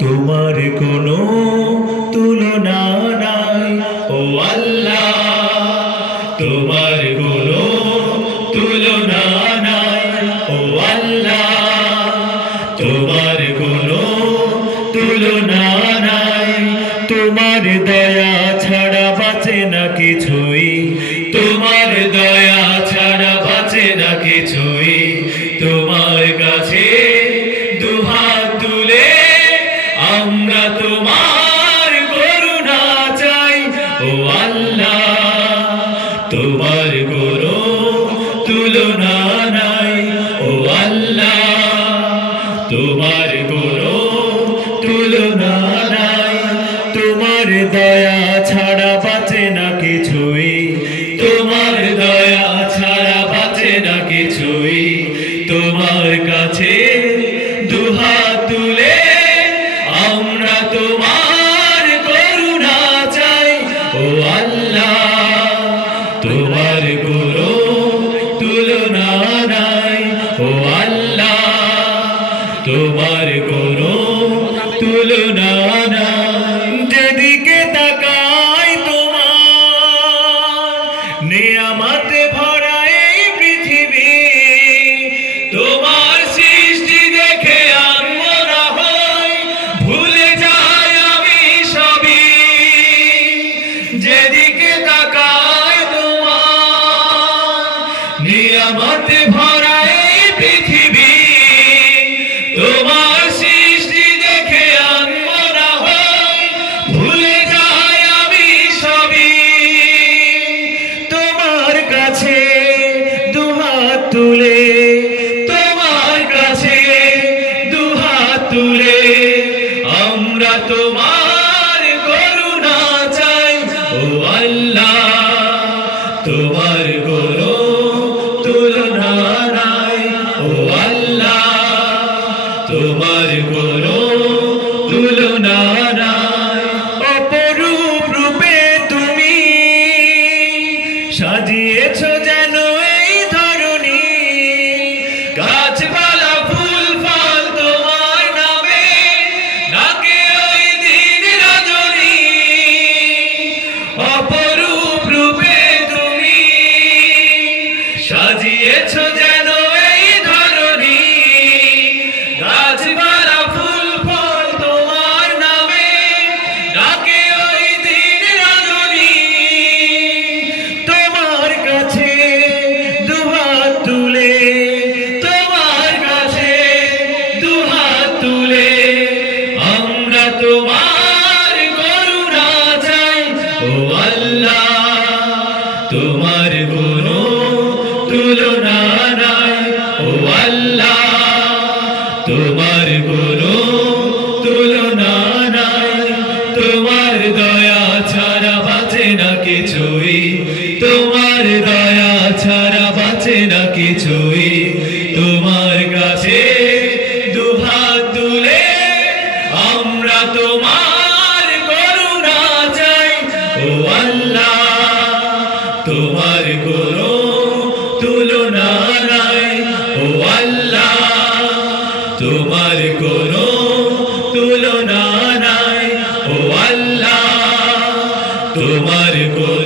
তোমার কোনো তুলনা নাই ও আল্লাহ, তোমার কোনো তুলনা নাই ও আল্লাহ, তোমার কোনো তুলনা নাই। তোমার দয়া ছাড়া বাঁচে না কিছুই, তোমার দয়া ছাড়া বাঁচে না কিছুই। তোমার কাছে দুহাত তুলে আমরা তোমার করুণা চাই ও আল্লাহ, তোমার কোনো তুলনা নাই ও আল্লাহ, তোমার কোনো তুলনা নাই। তোমার দয়া ছাড়া বাঁচে না কিছুই, তোমার দয়া ছাড়া বাঁচে না কিছুই। তোমার কাছে দুহাত তুলে আমরা তোমার করুণা চাই ও আল্লাহ, তোমার কোনো তুলনা নাই ও আল্লাহ, তোমার কোনো তুলনা নাই। যেদিকে তাকাই তোমার নিয়ামতে ভরা এই পৃথিবী, তোমার সৃষ্টি দেখে আমরা হই ভুলে যাই আমি সবই। যেদিকে তাকাই তোমার নিয়ামতে ভরা এই পৃথিবী, তোমার সৃষ্টি দেখে আমরা হই ভুলে যাই আমি সবই। তোমার কাছে দুহাত তুলে, তোমার কাছে দুহাত তুলে আমরা তোমার করুণা চাই ও আল্লাহ, তোমার কোনো তুলনা নাই ও আল্লাহ, তোমার কোনো তুলনা নাই। অপরূপ রূপে তুমি সাজিয়েছ যেন এই ধরনী, গাছপালা ফুল ফল তোমার নামে ডাকে ওই দিন রজনী। অপরূপ রূপে তুমি সাজিয়েছ যেন এই ধরনী, গাছপালা ফুল ফল তোমার নামে ডাকে ওই দিন রজনী। তোমার কাছে দুহাত তুলে, তোমার কাছে দুহাত তুলে আমরা তোমার করুণা চাই ও আল্লাহ, তোমার কোনো তুলনা নাই ও আল্লাহ, তোমার কোনো তুলনা নাই। তোমার দয়া ছাড়া বাঁচে না কিছুই, তোমার দয়া ছাড়া বাঁচে না কিছুই। তোমার কাছে দুহাত তুলে আমরা তোমার করুণা চাই ও আল্লাহ, তোমার কোনো তুলনা নাই ও আল্লাহ, তোমার কোনো তুলনা নাই ও আল্লাহ, তোমার কোনো